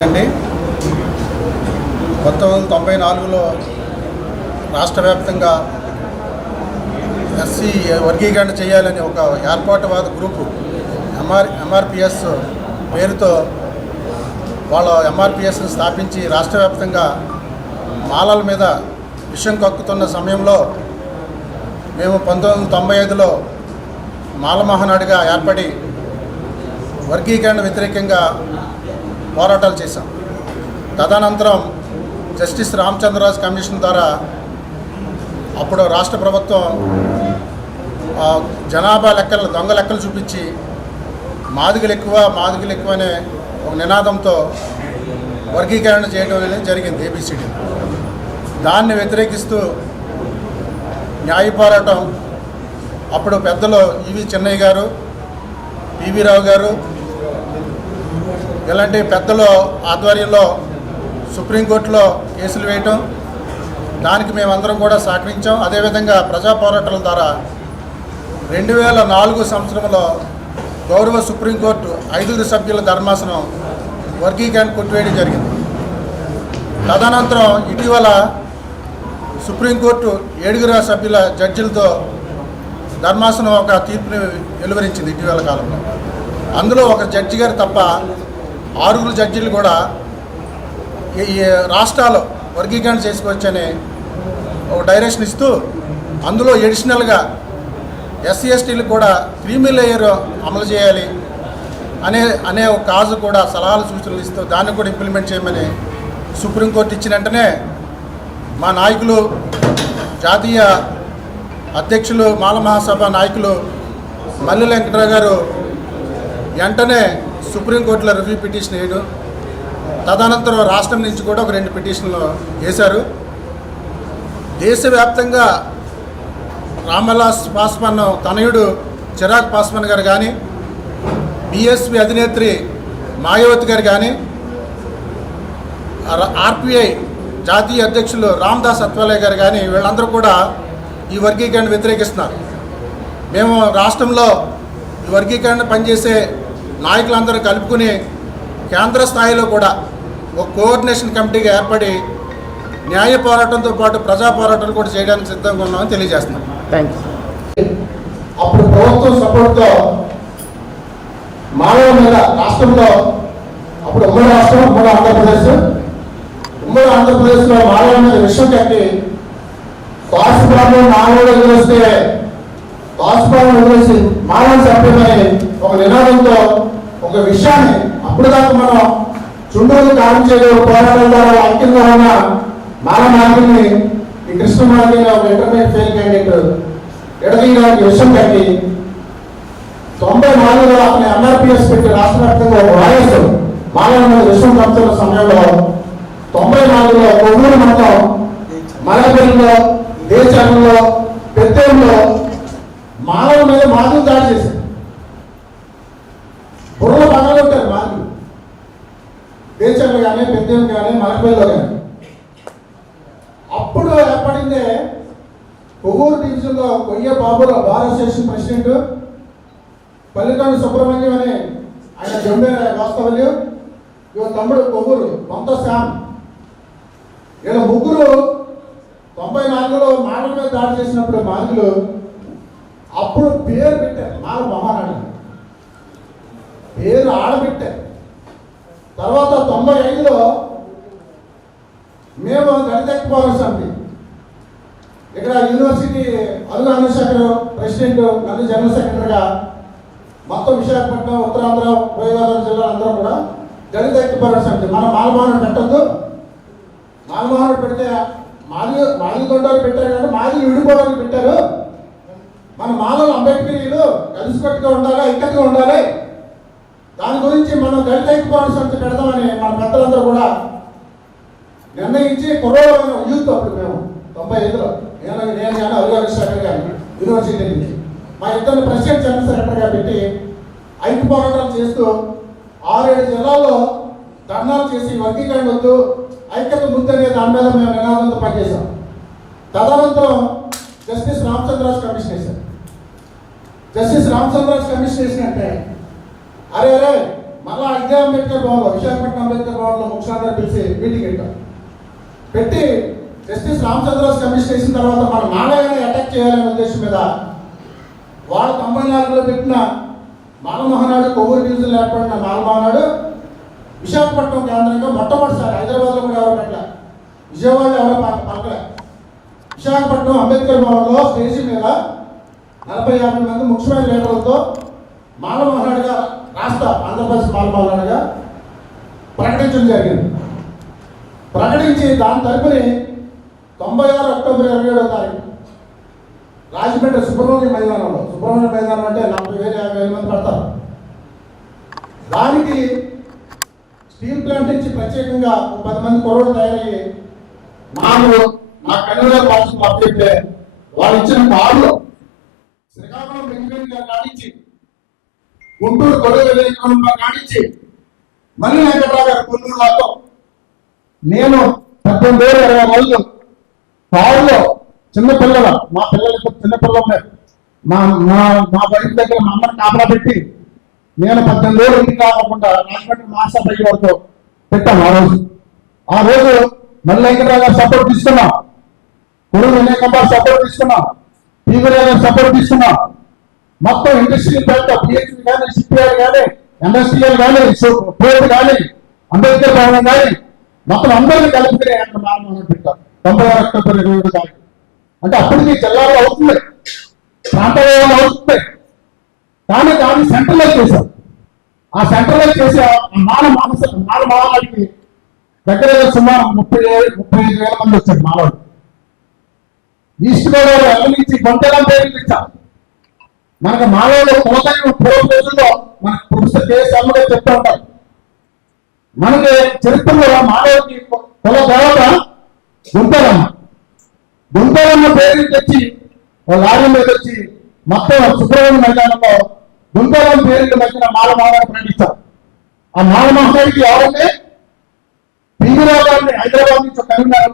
అండి. పంతొమ్మిది వందల తొంభై నాలుగులో రాష్ట్ర వ్యాప్తంగా ఎస్సీ వర్గీకరణ చేయాలని ఒక ఏర్పాటువాద గ్రూపు ఎంఆర్ ఎంఆర్పిఎస్ పేరుతో వాళ్ళ ఎంఆర్పిఎస్ని స్థాపించి రాష్ట్ర వ్యాప్తంగా మాలల మీద విషం కక్కుతున్న సమయంలో మేము పంతొమ్మిది వందల తొంభై ఐదులో మాల మహానాడుగా ఏర్పడి వర్గీకరణ వ్యతిరేకంగా పోరాటాలు చేశాం. తదనంతరం జస్టిస్ రామచంద్రరాజు కమిషన్ ద్వారా అప్పుడు రాష్ట్ర ప్రభుత్వం జనాభా లెక్కలు దొంగ లెక్కలు చూపించి మాదిగలు ఎక్కువ మాదిగలు ఎక్కువ అనే ఒక నినాదంతో వర్గీకరణ చేయడం అనేది జరిగింది ఏబిసిడి దాన్ని వ్యతిరేకిస్తూ న్యాయ పోరాటం అప్పుడు పెద్దలు ఈవి చెన్నయ్య గారు పివి రావు గారు ఇలాంటి పెద్దలు ఆధ్వర్యంలో సుప్రీంకోర్టులో కేసులు వేయటం దానికి మేమందరం కూడా సహకరించాం. అదేవిధంగా ప్రజా పోరాటాల ద్వారా రెండు వేల నాలుగు సంవత్సరంలో గౌరవ సుప్రీంకోర్టు ఐదుగురు సభ్యుల ధర్మాసనం వర్గీకరణ కొట్టివేయడం జరిగింది. తదనంతరం ఇటీవల సుప్రీంకోర్టు ఏడుగురు సభ్యుల జడ్జిలతో ధర్మాసనం ఒక తీర్పుని వెలువరించింది ఇటీవల కాలంలో. అందులో ఒక జడ్జి గారు తప్ప ఆరుగురు జడ్జీలు కూడా ఈ రాష్ట్రాలు వర్గీకరణ చేసుకోవచ్చని ఒక డైరెక్షన్ ఇస్తూ అందులో ఎడిషనల్గా ఎస్సీ ఎస్టీలు కూడా క్రీమీ లేయర్ అమలు చేయాలి అనే అనే ఒక కాజు కూడా సలహాలు సూచనలు ఇస్తూ దాన్ని కూడా ఇంప్లిమెంట్ చేయమని సుప్రీంకోర్టు ఇచ్చిన వెంటనే మా నాయకులు జాతీయ అధ్యక్షులు మాల మహాసభ నాయకులు మల్లి వెంకటరావు గారు వెంటనే సుప్రీంకోర్టులో రివ్యూ పిటిషన్ వేయడం తదనంతరం రాష్ట్రం నుంచి కూడా ఒక రెండు పిటిషన్లు వేశారు. దేశవ్యాప్తంగా రామలాస్ పాస్వాన్ తనయుడు చిరాగ్ పాస్వాన్ గారు కానీ బిఎస్పి అధినేత్రి మాయావతి గారు కానీ ఆర్పిఐ జాతీయ అధ్యక్షులు రామ్దాస్ అత్వాలే గారు కానీ వీళ్ళందరూ కూడా ఈ వర్గీకరణ వ్యతిరేకిస్తున్నారు. మేము రాష్ట్రంలో ఈ వర్గీకరణ పనిచేసే నాయకులందరూ కలుపుకుని కేంద్ర స్థాయిలో కూడా ఒక కోఆర్డినేషన్ కమిటీగా ఏర్పడి న్యాయ పోరాటంతో పాటు ప్రజా పోరాటాలు కూడా చేయడానికి సిద్ధంగా ఉన్నామని తెలియజేస్తున్నాం. థ్యాంక్ యూ అప్పుడు ప్రభుత్వం సపోర్ట్తో మానవ మీద రాష్ట్రంలో అప్పుడు ఉమ్మడి రాష్ట్రం ఉమ్మడి ఆంధ్రప్రదేశ్ ఉమ్మడి ఆంధ్రప్రదేశ్లో మానవ మీద విషయం కట్టి కాసుబాబు మానవుడు వదిలేస్తే కాసుబాబు వదిలేసి మానవ చంపేమని ఒక నినాదంతో ఒక విషయాన్ని అప్పుడు దాకా మనం చుండూరు కామించేది పోరాటం ద్వారా ఐక్యంగా ఉన్న మానవ మార్గిని ఈ కృష్ణ మార్గిని ఒక ఇంటర్మీడియట్ ఫెయిల్ క్యాండిడేట్ ఎడదీయడానికి విషయం పెట్టి తొంభై నాలుగులో అతని ఎంఆర్పిఎస్ పెట్టి రాష్ట్ర వ్యాప్తంగా ఒక వైరస్ మానవ విషయం పంపుతున్న సమయంలో తొంభై నాలుగులో కొవ్వూరు మొత్తం మలపల్లిలో దేశంలో పెద్దలో మానవ మీద మానవులు దాడి చేసింది. దేశంలో కానీ పెద్దేం కానీ మలపల్లిలో కానీ. అప్పుడు ఏర్పడిందే కొవ్వూరు డివిజన్లో Koyya Baburao bar association president పల్లికాడు Subrahmanyam అని ఆయన జంబే వాస్తవల్యం ఇవ తమ్ముడు కొవ్వూరు వంత శ్యామ్. ఇలా ముగ్గురు తొంభై నాలుగులో మాటల మీద దాడి చేసినప్పుడు మాదిలు అప్పుడు పేరు పెట్టారు మాల మహారాణి పేరు ఆడబెట్టారు. తర్వాత తొంభై ఐదులో మేము దళిత సమితి ఇక్కడ యూనివర్సిటీ అల్లు అనుశేఖర్ ప్రెసిడెంట్ నన్ను జనరల్ సెక్రటరీగా మొత్తం విశాఖపట్నం ఉత్తరాంధ్ర ఉభయగోదావరి జిల్లా అందరూ కూడా దళిత ఐక్యపరణ సమితి మన మాలమోహన్ పెట్టద్దు. మాలమోహన్ పెడితే మాది మాది తొండలు పెట్టారు కానీ మాది విడిపోవడానికి పెట్టారు. మన మాలలు అంబేద్కరీలు కలిసికట్టుగా ఉండాలి ఐక్యతగా ఉండాలి. దాని గురించి మనం దళిత ఐక్యపరణ సమితి పెడదామని మన పెద్దలందరూ కూడా నిర్ణయించి కుర్రోళ్ళమైన యూత్ అప్పుడు మేము తొంభై ఐదులో. నేను నేను కానీ అరుగారి శాఖర్ గారి యూనివర్సిటీ నుంచి. మా ఇద్దరు ప్రెసిడెంట్ జనరల్ సెక్రటరీగా పెట్టి ఐక్య పోరాటాలు చేస్తూ ఆరేడు జిల్లాల్లో ధర్నాలు చేసి వర్గీకరణ వద్దు ఐక్యత ముందనే దాని మీద మేము నినాదంతో పనిచేశాం. తదనంతరం జస్టిస్ రామచంద్రరాజ్ కమిషన్ వేశారు జస్టిస్ రామచంద్రరాజ్ కమిషన్ వేసినట్టే అరే అరే మళ్ళా ఇదే అంబేద్కర్ భవన్లో విశాఖపట్నం అంబేద్కర్ భవన్లో ముఖ్యమంత్రి పిలిచి మీటింగ్ పెట్టాం. పెట్టి జస్టిస్ రామచంద్రరావు కమిషన్ చేసిన తర్వాత మన మాలయాన్ని అటాక్ చేయాలనే ఉద్దేశం మీద వాళ్ళ తొంభై నాలుగులో పెట్టిన మాలమోహనాడు కొవ్వూరు డివిజన్ ఏర్పడిన మాలమోహనాడు విశాఖపట్నం కేంద్రంగా మొట్టమొదటిసారి హైదరాబాద్లో కూడా ఎవరు పెట్టలే. విజయవాడలో ఎవరో పలకలే. విశాఖపట్నం అంబేద్కర్ భవన్లో స్టేజ్ మీద నలభై యాభై మంది ముఖ్యమైన లీడర్లతో గారు రాష్ట్ర ఆంధ్రప్రదేశ్ పాల్పాలనగా ప్రకటించడం జరిగింది. ప్రకటించి దాని తరపుని తొంభై ఆరు అక్టోబర్ ఇరవై ఏడో తారీఖు రాజమండ్రి సుబ్రహ్మణ్య మైదానంలో సుబ్రహ్మణ్య మైదానం అంటే నలభై వేలు యాభై వేల మంది పడతారు. దానికి స్టీల్ ప్లాంట్ నుంచి ప్రత్యేకంగా పది మంది కొరవలు తయారయ్యి నాకు నా కన్వీనర్ బాక్స్ అప్పచెప్తే వాళ్ళు ఇచ్చిన కార్లు శ్రీకాకుళం బెంగళూరు గారు కానించి గుంటూరు కొడుకు విలేకరుల కానించి మళ్ళీ వెంకట్రావు గారు కొన్నూరు నేను పద్దెనిమిది వేల ఇరవై రోజులు కారులో చిన్నపిల్లల మా పిల్లలకి చిన్న పిల్లలు ఉన్నారు. మా మా మా వైఫ్ దగ్గర మా అమ్మని కాపలా పెట్టి నేను పద్దెనిమిది వేలు ఇంటికి కాకుండా రాజమండ్రి మాస పై వరకు పెట్టాను ఆ రోజు. ఆ రోజు మళ్ళీ వెంకట్రావు గారు సపోర్ట్ తీసుకున్నాం. కొడుకు వినయ్ కుమార్ సపోర్ట్ తీసుకున్నాం. టీవీ సపోర్ట్ తీసుకున్నాం. మొత్తం ఇండస్ట్రీ బెల్ట్ పిహెచ్డి కానీ సిపిఆర్ కానీ ఇండస్ట్రియల్ కానీ పోర్ట్ కానీ అంబేద్కర్ భవనం కానీ మొత్తం అందరినీ కలిపితే అక్కడ పెట్టారు తొంభై ఆరు అక్టోబర్ ఇరవై ఏడు తారీఖు. అంటే అప్పటికి జిల్లాలో అవుతుంది. ప్రాంతాలలో అవుతుంది. కానీ దాన్ని సెంట్రలైజ్ చేశారు. ఆ సెంట్రలైజ్ చేసే ఆ మానస మాల మానవాడికి దగ్గర సుమారు ముప్పై ఏడు ముప్పై ఐదు వేల మంది వచ్చారు మానవాడు ఈస్ట్ గోదావరి ఎల్ల నుంచి గొంతెలం పేరు తెచ్చారు మనకు మాలలో కులదైవం పూర్వ రోజుల్లో మనకు ప్రొఫెసర్ కేఎస్ గారు చెప్తూ ఉంటారు. మనకి చరిత్రలో మానవుడికి కుల దేవత గుంటలమ్మ. గుంటలమ్మ పేరు తెచ్చి ఒక లారీ మీద వచ్చి మొత్తం సుబ్రహ్మణ్య మైదానంలో గుంటలమ్మ పేరుకి మధ్యన మాల మహారాజు ప్రకటించారు. ఆ మాల మహారాజుకి ఎవరంటే పీవీరావు హైదరాబాద్ నుంచి ఒక కనున్నారు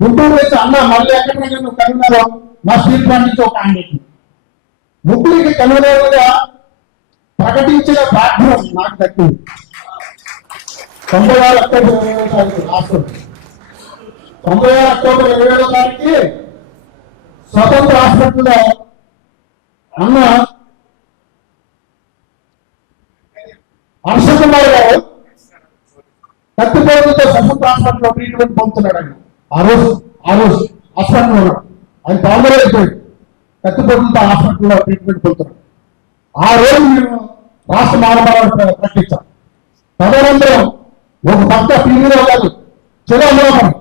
గుంటూరు నుంచి అన్న మళ్ళీ ఎక్కడ నువ్వు కనున్నారు మా స్టీల్ ప్లాంట్ నుంచి ఒక ఆయన ముగ్గురికి కనుగోలుగా ప్రకటించిన బాధ్యత నాకు దక్కింది తొంభై ఆరు అక్టోబర్ ఇరవై ఏడో తారీఖు రాష్ట్రం. తొంభై ఆరు అక్టోబర్ ఇరవై ఏడో తారీఖు స్వతంత్ర హాస్పిటల్లో అన్న హర్ష కుమార్ గారు కత్తిపోతుతో స్వతంత్ర హాస్పిటల్లో ట్రీట్మెంట్ పొందుతున్నాడు ఆయన. ఆ రోజు ఆ రోజు హాస్పిటల్లో ఉన్నాడు ఆయన తొందరగా అయిపోయాడు కత్తిపోటులతో హాస్పిటల్లో ట్రీట్మెంట్ పొందుతున్నాం ఆ రోజు మేము రాష్ట్ర మానవాళి ప్రకటించాం. తదనంతరం ఒక పక్క టీవీలో కాదు చెలో అమలాపురం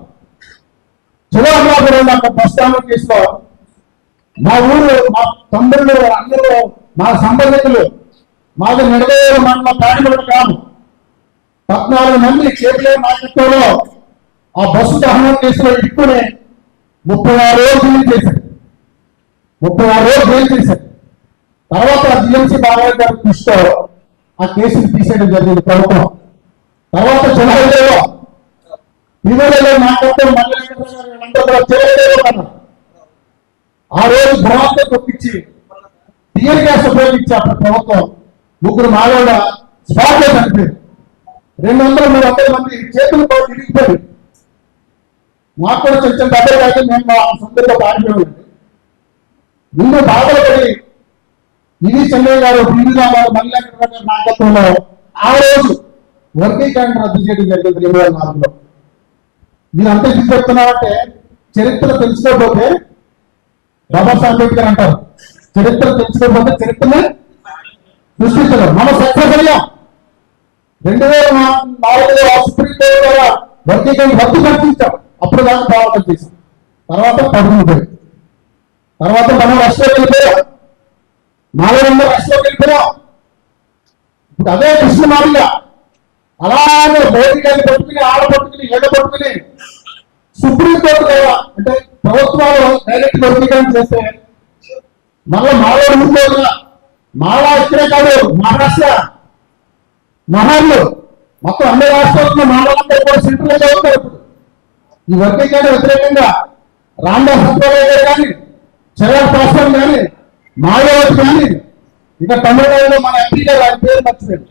చెలో అమలాపురం అక్కడ ప్రస్థానం కేసులో మా ఊరు మా తమ్ముళ్ళు అందరూ మా సంబంధికులు మాది నిడదవేరు మండలం ప్రాణికులు కాదు. పద్నాలుగు మంది కేబులే నాయకత్వంలో ఆ బస్సు దహనం చేసిన ఇట్టుకుని ముప్పై ఆరు రోజులు చేశారు. ముప్పై ఆరు రోజులు జైలు చేశారు తర్వాత జిఎంసీ బాలయ్య గారి కృషితో ఆ కేసుని తీసేయడం జరిగింది ప్రభుత్వం. తర్వాత చెలహైదేవో ఇవ్వలేదు నాకంటే మళ్ళీ ఆ రోజు భ్రమంతో తొక్కించి టీఎల్ గ్యాస్ ఉపయోగించి అప్పుడు ప్రభుత్వం. ముగ్గురు మాలోడ స్పాట్లో చనిపోయారు. రెండు వందల మూడు వందల మంది చేతులు కూడా విరిగిపోయి మాకు కూడా చిన్న చిన్న డబ్బులు కాదు మేము మా సొంతంలో పారిపోయామండి ముందు బాధపడి ఇది చెన్నై గారు పివి రామారావు మల్లె నాయకత్వంలో ఆ రోజు వర్గీకరణ రద్దు చేయడం జరిగింది రెండు వేల నాలుగులో. మీరు అంతా ఎందుకు చెప్తున్నారంటే చరిత్ర తెలుసుకోకపోతే బాబాసాహెబ్ అంబేద్కర్ అంటారు. చరిత్ర తెలుసుకోకపోతే చరిత్రనే సృష్టించడం. మన సక్సెస్ అయ్యాం రెండు వేల నాలుగులో సుప్రీంకోర్టు ద్వారా వర్గీకరణ రద్దు కల్పించాం. అప్పుడు దాన్ని పోరాటం చేశాం. తర్వాత పడుతుంది తర్వాత మనం రష్యాకి వెళ్ళిపోయాం. నాలుగు వందల వెళ్ళిపోయాం. ఇప్పుడు అదే కృష్ణ మాదిగా. అలాగే మోదీ పట్టుకుని ఆడ పట్టుకుని ఏడ పట్టుకుని సుప్రీంకోర్టు ద్వారా అంటే ప్రభుత్వాలు డైరెక్ట్ వర్గీకరణ చేస్తే మళ్ళీ మాలో ఊరుకోగా మాలా ఇక్కడే కాదు మహారాష్ట్ర. మహాన్లు మొత్తం అన్ని రాష్ట్రాల్లో మానవులంతా కూడా సెంట్రల్ చదువుతారు ఇప్పుడు ఈ వర్గీకరణ వ్యతిరేకంగా రామ్దాస్ అత్వాలయ్య గారు కానీ చరణ్ పాస్వాన్ కానీ మాయావతి కానీ ఇంకా తమిళనాడులో మన ఎంపీ గారు ఆయన పేరు మర్చిపోయారు.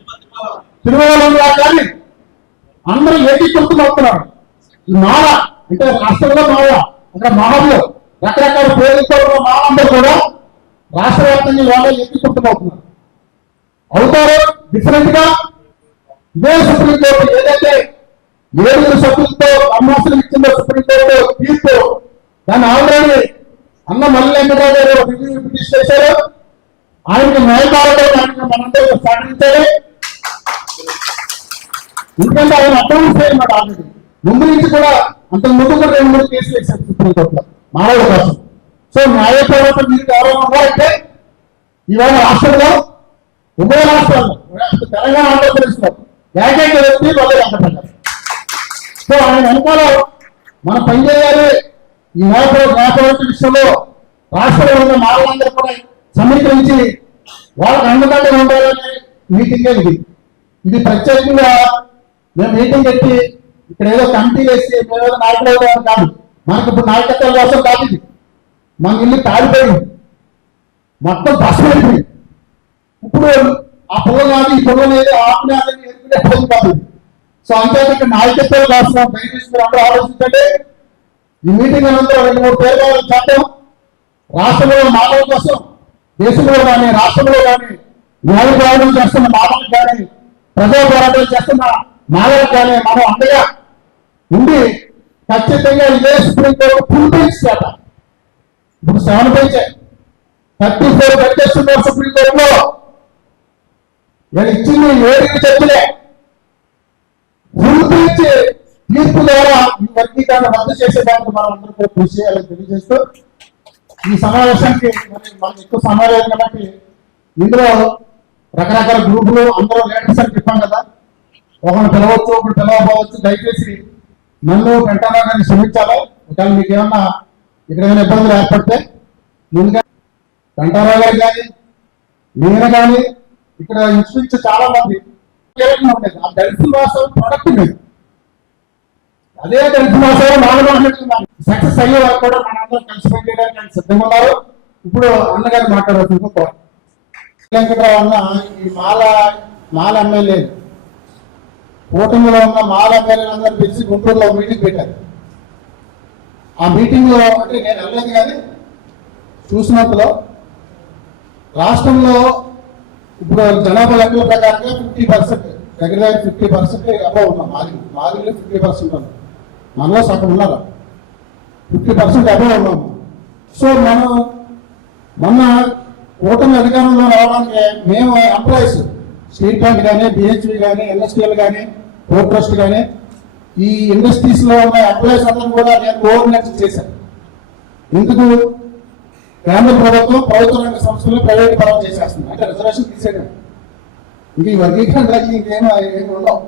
తిరుమలలో కానీ అందరూ ఏకీకృతం అవుతున్నారు మాల అంటే రాష్ట్రంలో మాల అక్కడ మహల్లో రకరకాల పేర్లతో ఉన్న మాలందరూ కూడా రాష్ట్ర వ్యాప్తంగా ఇవాళ ఏకీకృతం అవుతున్నారు అవుతారు డిఫరెంట్గా ఇదే సుప్రీంకోర్టు ఏదైతే ఏడుగురు సభ్యులతో అమ్మాసులు ఇచ్చిందో సుప్రీంకోర్టు తీర్పు దాన్ని ఆల్రెడీ అన్న మల్లి వెంకటరావు గారు రివ్యూ చేశారు ఆయనకి న్యాయపాలతో ఆయనకి మనందరూ సాధించాలి. ఎందుకంటే ఆయన అడ్వాన్స్ అయ్యమాట ఆల్రెడీ. ముందు నుంచి కూడా అంత ముందు కూడా రెండు మూడు కేసులు వేశారు సుప్రీంకోర్టులో మానవుల కోసం. సో న్యాయపాలక మీరు ఎవరైనా అంటే ఇవాళ రాష్ట్రంలో ఉభయ రాష్ట్రాల్లో తెలంగాణ ఆంధ్రప్రదేశ్లో ఏకైక వ్యక్తి వాళ్ళు వెంకటరావు సో ఆయన వెనకాల మనం పనిచేయాలి ఈ న్యాయ న్యాయ విషయంలో రాష్ట్రంలో ఉన్న మానవులందరూ కూడా సమీకరించి వాళ్ళకి అండదండగా ఉండాలని మీటింగ్ ఇది. ఇది ప్రత్యేకంగా మేము మీటింగ్ పెట్టి ఇక్కడ ఏదో కమిటీ వేసి మేము ఏదో నాయకులు అవ్వడం కాదు. మనకి ఇప్పుడు నాయకత్వం కోసం కాదు ఇది. మన ఇల్లు కాలిపోయింది మొత్తం పసుపు ఇప్పుడు ఆ పుల్ల కాదు ఈ పుల్ల లేదు ఆపినాదని ఎదుర్కొనే రోజు కాదు. సో అంతే ఇక్కడ నాయకత్వం కోసం దయచేసి మీరు అందరూ ఆలోచించండి. ఈ మీటింగ్ అనంతరం రెండు మూడు పేరు చట్టం రాష్ట్రంలో మానవ కోసం దేశంలో కానీ రాష్ట్రంలో కానీ న్యాయ పోరాటం చేస్తున్న మానవులకు కానీ ప్రజా పోరాటం చేస్తున్న మానవులకు కానీ మనం అండగా ఉండి ఖచ్చితంగా ఇదే సుప్రీంకోర్టు ఫుల్ బెంచ్ చేత ఇప్పుడు seven bench thirty four benches ఉన్నారు సుప్రీంకోర్టులో నేను ఇచ్చింది ఏడు జడ్జిలే ఫుల్ బెంచ్ తీర్పు ద్వారా ఈ వర్గీకరణ రద్దు చేసేదానికి మనం అందరూ కూడా కృషి చేయాలని తెలియజేస్తూ ఈ సమావేశానికి మరి మనకి ఎక్కువ సమావేశం కాబట్టి ఇందులో రకరకాల గ్రూపులు అందరూ లేటర్స్ అని చెప్పాం కదా. ఒకరిని పిలవచ్చు ఒకరు పిలవకపోవచ్చు దయచేసి నన్ను వెంటనే గారిని ఒకవేళ మీకు ఏమన్నా ఇక్కడ ఏమైనా ఇబ్బందులు ఏర్పడితే ముందుగా వెంటరావు గారు కానీ నేను కానీ ఇక్కడ ఇంచుమించు చాలా మంది. ఉండేది ఆ దళిత వాసం ప్రొడక్ట్ మీద అదే దళిత వాసం మాట్లాడుతున్నాం సక్సెస్ అయ్యే వాళ్ళు కూడా మనందరం కలిసి పనిచేయడానికి ఆయన సిద్ధంగా ఉన్నారు. ఇప్పుడు అన్నగారు మాట్లాడవలసింది వెంకటరావు అన్న ఈ మాల మాల ఎమ్మెల్యే. కూటమిలో ఉన్న మాల ఎమ్మెల్యేలందరూ పిలిచి గుంటూరులో మీటింగ్ పెట్టారు. ఆ మీటింగ్లో అంటే నేను వెళ్ళలేదు కానీ చూసినంతలో రాష్ట్రంలో ఇప్పుడు జనాభా లెక్కల ప్రకారంగా ఫిఫ్టీ పర్సెంట్ దగ్గర దగ్గర ఫిఫ్టీ పర్సెంట్ అబౌవ్ ఉన్నాం. మాది మాదిలో ఫిఫ్టీ పర్సెంట్ ఉన్నాం. మనలో సగం ఉన్నారు ఫిఫ్టీ పర్సెంట్ అబౌవ్ ఉన్నాము సో మనం మొన్న కూటమి అధికారంలో రావడానికి మేము ఎంప్లాయీస్ స్టేట్ బ్యాంక్ కానీ బిహెచ్పి కానీ ఎన్ఎస్టీఎల్ కానీ పోర్ట్ ట్రస్ట్ కానీ ఈ ఇండస్ట్రీస్లో ఉన్న ఎంప్లాయీస్ అందరం కూడా నేను కోఆర్డినేట్ చేశాను. ఎందుకు? కేంద్ర ప్రభుత్వం ప్రభుత్వ రంగ సంస్థలు ప్రైవేట్ పరం చేసేస్తుంది అంటే రిజర్వేషన్ తీసేయడం. ఇంక ఈ వర్గీకరణ ఇంకేమో ఏమి ఉండవు.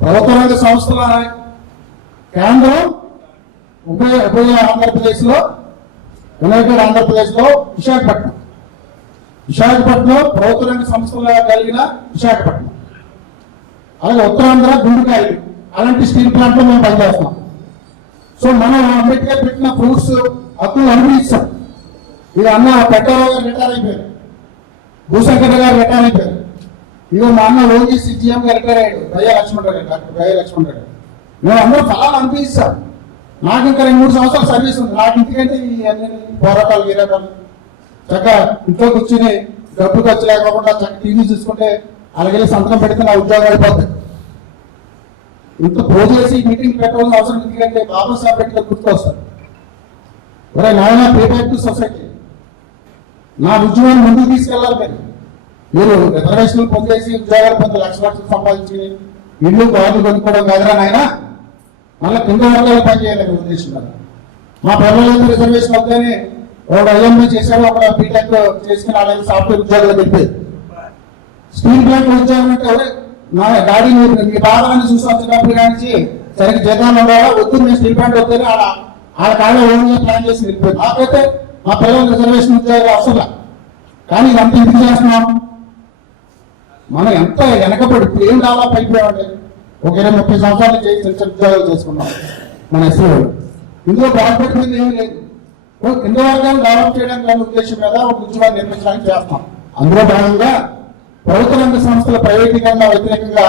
ప్రభుత్వ రంగ సంస్థల కేంద్రం ఉభయ ఉభయ ఆంధ్రప్రదేశ్లో యునైటెడ్ ఆంధ్రప్రదేశ్లో విశాఖపట్నం. విశాఖపట్నం ప్రభుత్వ రంగ సంస్థలు కలిగిన విశాఖపట్నం. అలాగే ఉత్తరాంధ్ర గుండుకాయలు. అలాంటి స్టీల్ ప్లాంట్లో మేము పనిచేస్తాం సో మనం అంబేద్కర్ పెట్టిన ఫ్రూట్స్ హక్కులు అనుభవిస్తాం. ఇది అన్న పెట్టారావు గారు రిటైర్ అయిపోయారు. భూశంకర్ గారు రిటైర్ అయిపోయారు. ఇదిగో మా అన్న ఓజీసీ జిఎం గారు రిటైర్ అయ్యాడు. భయ్య లక్ష్మణ్ రెడ్డి డాక్టర్ భయ్య లక్ష్మణ్ రెడ్డి మేము అందరూ ఫలాలు అనిపిస్తాం నాకు ఇంకా రెండు మూడు సంవత్సరాలు సర్వీస్ ఉంది. నాకు ఇంటికంటే ఈ అన్ని పోరాటాలు గీరాటాలు చక్కగా ఇంట్లో కూర్చుని డబ్బు ఖర్చు లేకుండా చక్కగా టీవీ చూసుకుంటే అలాగే సంతకం పెడితే నా ఉద్యోగం అయిపోతుంది ఇంత పోజు చేసి మీటింగ్ పెట్టవలసిన అవసరం ఎందుకంటే బాబాసాహెబ్ పెట్టిన గుర్తొస్తారు ఒరే నాయన పేపర్ టు సొసైటీ నా ఉద్యోగాన్ని ముందుకు తీసుకెళ్ళాలి మీరు. మీరు రిజర్వేషన్లు పొందేసి ఉద్యోగాలు పొంది లక్ష లక్షలు సంపాదించి ఇల్లు కార్లు కొనుక్కోవడం కాదురా నాయనా. మళ్ళీ కింద వర్గాలు పనిచేయాలని ఉద్దేశిస్తున్నారు మా పిల్లలందరూ రిజర్వేషన్ వద్దని ఒక ఐఎంఏ చేశారు అక్కడ బీటెక్ చేసుకుని అలాగే సాఫ్ట్వేర్ ఉద్యోగాలు పెట్టేది స్టీల్ ప్లాంట్ ఉద్యోగం అంటే నా డాడీ మీ బాధలను చూసి వచ్చినప్పుడు కానీ సరిగ్గా జీతాలు ఉండాలా వద్దు మేము స్టీల్ ప్లాంట్ వద్దని వాళ్ళ వాళ్ళ కాళ్ళ ఓన్ ప్లాన్ చేసి వెళ్ళిపోయింది నాకైతే మా పిల్లలు రిజర్వేషన్ ఉద్యోగాలు అవసరం కానీ ఇదంతా ఎందుకు చేస్తున్నాం? మనం ఎంత వెనకబడి ఇప్పుడు ఏం డెవలప్ అయిపోయామండి ఒక ఇరవై ముప్పై సంవత్సరాలు చేసి ఉద్యోగాలు చేసుకున్నాం మన ఎస్సీ వాళ్ళు. ఇందులో బాగుపడుతుంది ఏమీ లేదు. ఓ కింద వర్గాలు డెవలప్ చేయడానికి దాని ఉద్దేశం మీద ఒక ఉద్యోగాలు నిర్మించడానికి చేస్తాం. అందులో భాగంగా ప్రభుత్వ రంగ సంస్థల ప్రైవేటీకరణ వ్యతిరేకంగా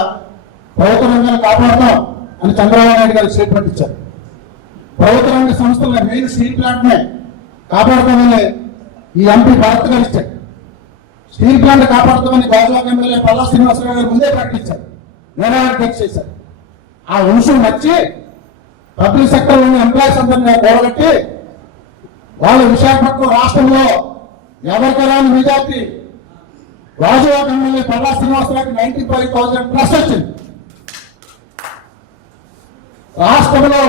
ప్రభుత్వ రంగాన్ని కాపాడతాం అని చంద్రబాబు నాయుడు గారు స్టేట్మెంట్ ఇచ్చారు. ప్రభుత్వ రంగ సంస్థల మెయిన్ స్టీల్ ప్లాంట్నే కాపాడతామని ఈ ఎంపీ భారత్ గారు ఇచ్చారు. స్టీల్ ప్లాంట్ కాపాడుతామని గాజువాక ఎమ్మెల్యే పల్లా శ్రీనివాసరావు గారు ముందే ప్రకటించారు. నేనే టెక్స్ చేశారు ఆ అంశం వచ్చి పబ్లిక్ సెక్టర్ ఉన్న ఎంప్లాయీస్ అందరినీ కూడగట్టి వాళ్ళు విశాఖపట్నం రాష్ట్రంలో ఎవరికి రాని మెజార్టీ రాజువాక ఎమ్మెల్యే పల్లా శ్రీనివాసరావుకి నైన్టీ ఫైవ్ థౌసండ్ ప్లస్ వచ్చింది. రాష్ట్రంలో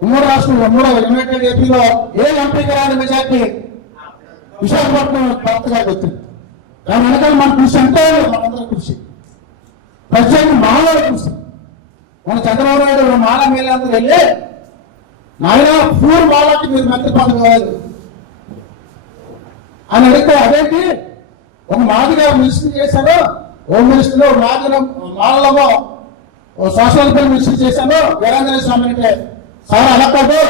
ఉమ్మడి రాష్ట్రంలో ఉమ్మడి యునైటెడ్ ఏపీలో ఏ ఎంపీకి రాని మెజార్టీ విశాఖపట్నం కొత్తగా వచ్చింది. దాని వెనకాల మన కృషి అంటే మనందరం కృషి. ప్రత్యేకంగా మానవ కృషి మన చంద్రబాబు నాయుడు మాల మేలందరూ వెళ్ళి నాయన పూర్ మాలకి మీరు మంత్రి పదవి కావాలి అని అడిగితే అదేంటి? ఒక మాదిగా మినిస్టర్ చేశాను హోమ్ మినిస్టర్ ఒక మాలలో ఓ సోషల్ వెల్ఫేర్ మినిస్టర్ చేశాను వీరాంజనేయ స్వామి అంటే. సార్ అలా కాదు.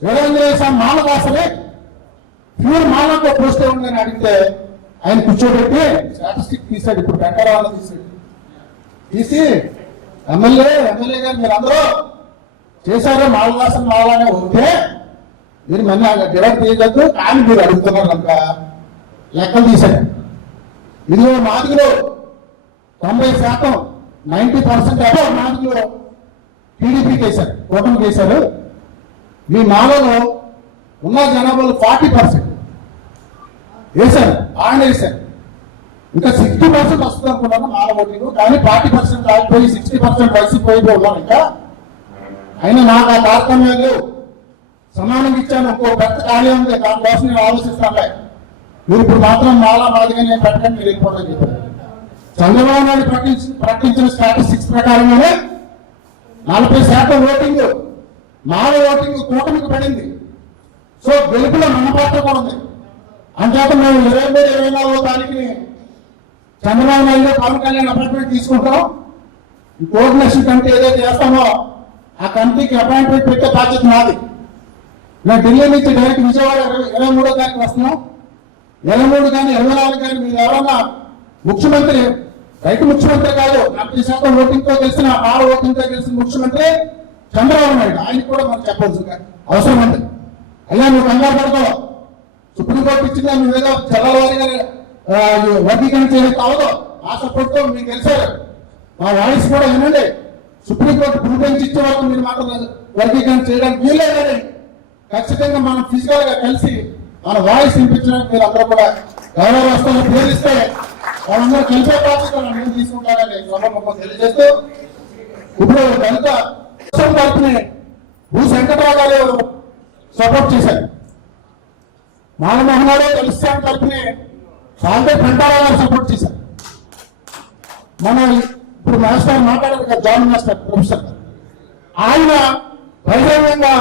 వీరాంజనేయ స్వామి మాల కాసలే ప్యూర్ మాలకు పోస్తే ఉందని అడిగితే ఆయన కూర్చోబెట్టి స్టాటిస్టిక్ తీశాడు ఇప్పుడు వెంకటరావు తీశాడు. తీసి ఎమ్మెల్యే ఎమ్మెల్యే గారు మీరు అందరూ చేశారు మాలవాసం మాలానే ఉంటే మీరు మళ్ళీ డివైడ్ చేయగలదు కానీ మీరు అడుగుతున్నారు కనుక లెక్కలు తీశారు ఇదిగో మాదిగలో తొంభై శాతం నైంటీ పర్సెంట్ అబౌ మాదిగలో టీడీపీకి వేశారు కూటమికి వేశారు మీ మాలలో ఉన్న జనాభాలో ఫార్టీ పర్సెంట్ వేశారు ఆయన వేశారు. ఇంకా సిక్స్టీ పర్సెంట్ వస్తుంది అనుకున్నాను మాల ఓటింగ్ కానీ ఫార్టీ పర్సెంట్ ఆగిపోయి సిక్స్టీ పర్సెంట్ వైసీపీ వైపు ఉన్నాను ఇంకా. అయినా నాకు ఆ తారతమ్యం లేవు. సమానంగా ఇచ్చాను ఇంకో పెద్ద ఖాళీ ఉంది దానికోసం నేను ఆలోచిస్తానులే. మీరు ఇప్పుడు మాత్రం మాలా మాదిగా నేను పెట్టండి మీరు వెళ్ళిపోవడం చెప్పారు. చంద్రబాబు నాయుడు ప్రకటించి ప్రకటించిన స్టాటిస్టిక్స్ ప్రకారంగానే నలభై శాతం ఓటింగ్ మాల ఓటింగ్ కూటమికి పడింది. సో గెలుపులో మన పాత్ర కూడా ఉంది. అంచేత మేము ఇరవై మూడు ఇరవై నాలుగో తారీఖుని చంద్రబాబు నాయుడు పవన్ కళ్యాణ్ అపాయింట్మెంట్ తీసుకుంటాం. ఈ కోఆర్డినేషన్ కమిటీ ఏదైతే చేస్తామో ఆ కమిటీకి అపాయింట్మెంట్ పెట్టే బాధ్యత నాది. నేను ఢిల్లీ నుంచి డైరెక్ట్ విజయవాడ ఇరవై మూడో తారీఖు వస్తున్నాం. ఇరవై మూడు కానీ ఇరవై నాలుగు కానీ మీరు ఎవరన్నా ముఖ్యమంత్రి రైతు ముఖ్యమంత్రి కాదు నలభై శాతం ఓటింగ్తో గెలిచిన ఆ ఓటింగ్ గెలిచిన ముఖ్యమంత్రి చంద్రబాబు నాయుడు. ఆయనకి కూడా మనం చెప్పాల్సిన అవసరం ఉంది. అయ్యా నువ్వు కంగారు పడతావు సుప్రీంకోర్టు ఇచ్చిందా నువ్వేదో ఏదో కానీ వర్గీకరణ చేయడం కావదు. ఆ మీకు తెలిసారు మా వాయిస్ కూడా వినండి. సుప్రీంకోర్టు బ్లూ ఇచ్చే వరకు మీరు మాత్రం వర్గీకరణ చేయడానికి వీలేదని ఖచ్చితంగా మనం ఫిజికల్గా కలిసి మన వాయిస్ వినిపించడానికి మీరు అందరూ కూడా గౌరవ వస్తువులు ప్రేరిస్తే వాళ్ళందరూ కలిసే బాధ్యత నేను తీసుకుంటారని సభముఖం తెలియజేస్తూ ఇప్పుడు దళిత తరపుని భూ వెంకటరావు గారు సపోర్ట్ చేశారు. మానమోహన్ గారు తెలుస్తాం తరఫునే సాంతే పెంటారావు గారు సపోర్ట్ చేశారు. మన ఇప్పుడు మాస్టర్ మాట్లాడారు జాన్ మాస్టర్ ప్రొఫెసర్ ఆయన బహిరంగంగా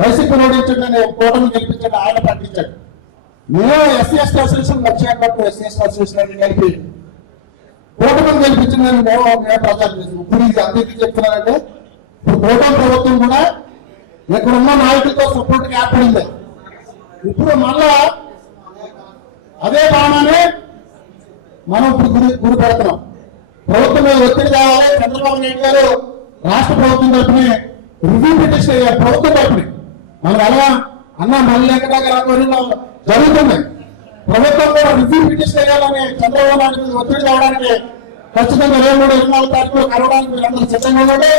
వైసీపీ ఓడించండి కూటమి గెలిపించండి ఆయన ప్రకటించాడు. మేము ఎస్సీ ఎస్టీ అసోసియేషన్ లక్ష్యాన్ని ఎస్సీ ఎస్టీ అసోసియేషన్ కలిపి కూటమిని గెలిపించిందని మేము మేము ప్రచారం చేసాం ఇప్పుడు ఇది అందరికీ చెప్తున్నారంటే ఇప్పుడు కూటమి ప్రభుత్వం కూడా ఇక్కడ ఉన్న నాయకులతో సపోర్ట్ ఏర్పడింది. ఇప్పుడు మళ్ళా అదే భావనాన్ని మనం ఇప్పుడు గురి గురి పెడుతున్నాం ప్రభుత్వం మీద ఒత్తిడి కావాలి చంద్రబాబు నాయుడు గారు రాష్ట్ర ప్రభుత్వం తరపుని రివ్యూ పిటిషన్ అయ్యారు ప్రభుత్వం తరపుని. మనం ఎలా అన్న మళ్ళీ వెంకటగారు ఆధ్వర్యంలో జరుగుతుంది. ప్రభుత్వం కూడా రివ్యూ పిటిషన్ వేయాలని చంద్రబాబు నాయుడు ఒత్తిడి కావడానికి ఖచ్చితంగా ఇరవై మూడు ఇరవై నాలుగు తారీఖులో కలవడానికి మీరు అందరూ సిద్ధంగా ఉండండి.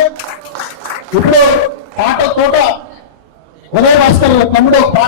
ఇప్పుడు పాట తోట ఉదయ భాస్కర్ తమ్ముడు పాట